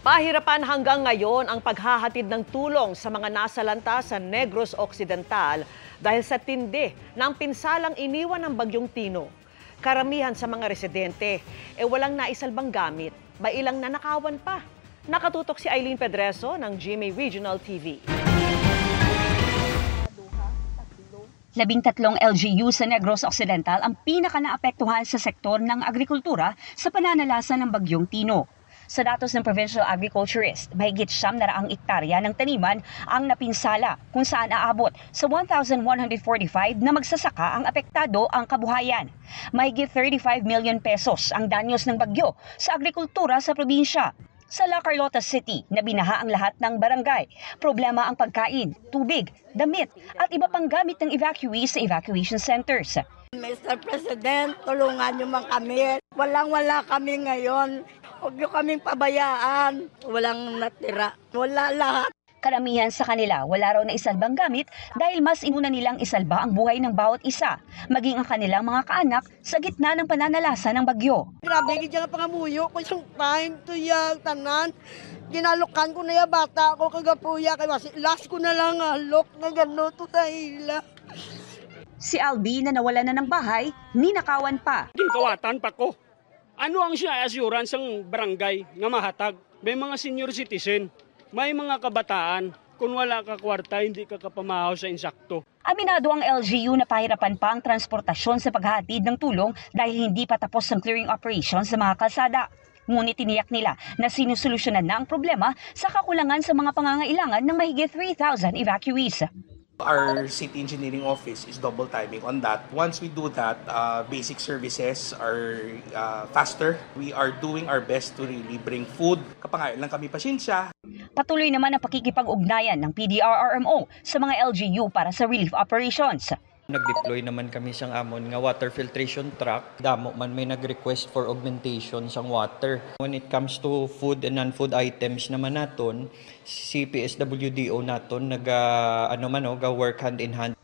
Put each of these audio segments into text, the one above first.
Pahirapan hanggang ngayon ang paghahatid ng tulong sa mga nasalanta sa Negros Occidental dahil sa tindi ng pinsalang iniwan ng Bagyong Tino. Karamihan sa mga residente walang naisalbang gamit, may ilang nanakawan pa. Nakatutok si Eileen Pedreso ng GMA Regional TV. 13 LGU sa Negros Occidental ang pinaka-naapektuhan sa sektor ng agrikultura sa pananalasan ng Bagyong Tino. Sa datos ng Provincial Agriculturist, mahigit 700 ektarya ng taniman ang napinsala kung saan aabot sa 1,145 na magsasaka ang apektado ang kabuhayan. Mahigit 35 million pesos ang danyos ng bagyo sa agrikultura sa probinsya. Sa La Carlota City, nabinaha ang lahat ng barangay. Problema ang pagkain, tubig, damit at iba pang gamit ng evacuees sa evacuation centers. Mr. President, tulungan niyo man kami. Walang-wala kami ngayon. Huwag niyo kaming pabayaan. Walang natira. Wala lahat. Karamihan sa kanila wala raw na isalbang gamit dahil mas inuna nilang isalba ang buhay ng bawat isa, maging ang kanilang mga kaanak sa gitna ng pananalasa ng bagyo. Grabe, gidya nga pangamuyo ko isang time to yung tanan. Ginalukan ko na yung bata ko kagapuya. Kaya last ko na lang alok na gano'n to dahil. Si Albi na nawala na ng bahay, ninakawan pa. Ginkawatan pa ko. Ano ang siya assurance ng barangay nga mahatag? May mga senior citizen, may mga kabataan. Kung wala ka kwarta, hindi ka kapamahaw sa insakto. Aminado ang LGU na pahirapan pa ang transportasyon sa paghahatid ng tulong dahil hindi pa tapos ang clearing operation sa mga kalsada. Ngunit tiniyak nila na sinusolusyonan na ang problema sa kakulangan sa mga pangangailangan ng mahigit 3,000 evacuees. Our city engineering office is double timing on that. Once we do that, basic services are faster. We are doing our best to really bring food. Kapangayon lang kami pasensya. Patuloy naman ang pakikipag-ugnayan ng PDRRMO sa mga LGU para sa relief operations. Nag-deploy naman kami sang amon nga water filtration truck. Damo man may nag-request for augmentation sang water. When it comes to food and non-food items naman naton, CPSWDO naton work hand in hand.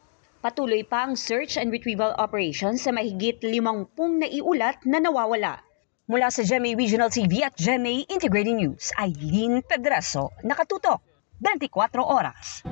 Patuloy pa ang search and retrieval operations sa mahigit 50 naiulat na nawawala. Mula sa GMA Regional TV at GMA Integrated News, Eileen Pedreso, nakatutok 24 oras.